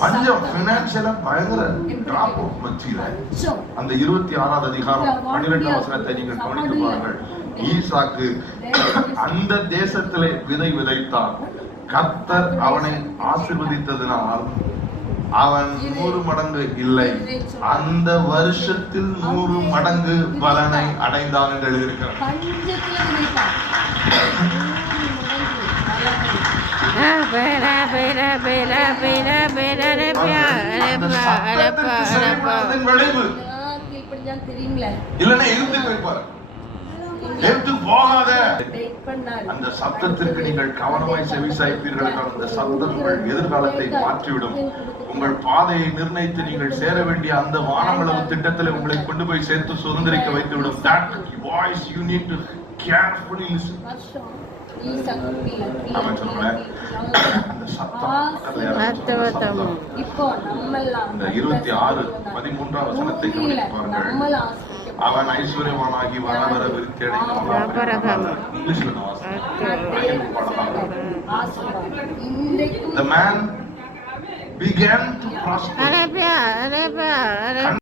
பஞ்சம் பினான்சியலா பயங்கர டிராப் மத்தியில அந்த இருபத்தி ஆறாவது அதிகாரம் பன்னிரெண்டாம் வசனத்தை நீங்கள் கவனித்து பாருங்கள். ஈசாக்கு அந்த தேசத்திலே விதை விதைத்தான். கர்த்தர் அவனை ஆசீர்வதித்ததினால் அவன் நூறு மடங்கு இல்லை. அந்த வருஷத்தில் நூறு மடங்கு பலனை அடைந்தான் என்று எழுதியிருக்கிறார். அந்த சத்தத்திற்கு விளைவு இல்லைன்னா போகாத? அந்த சத்தத்திற்கு நீங்கள் கவனமாய் செவி சாய்ப்பீர்கள். அந்த சத்தம் உங்கள் எதிர்காலத்தை மாற்றிவிடும். உங்கள் பாதையை நிர்ணயித்து நீங்கள் சேர வேண்டிய அந்த வானங்களவு திட்டத்தில் உங்களை கொண்டு போய் சேர்த்து சுதந்திரிக்க வைத்துவிடும். Need to carefully listen. வருஷம் ஈசாக்கு பிள்ளை, ஆமா அந்த சத்தம். இப்போ இந்த இருபத்தி ஆறு பதிமூன்றாம் வசனத்தை பாருங்கள். அவன் ஐஸ்வர்யவானாகி வர இங்கிலீஷ்ல The man began to prosper.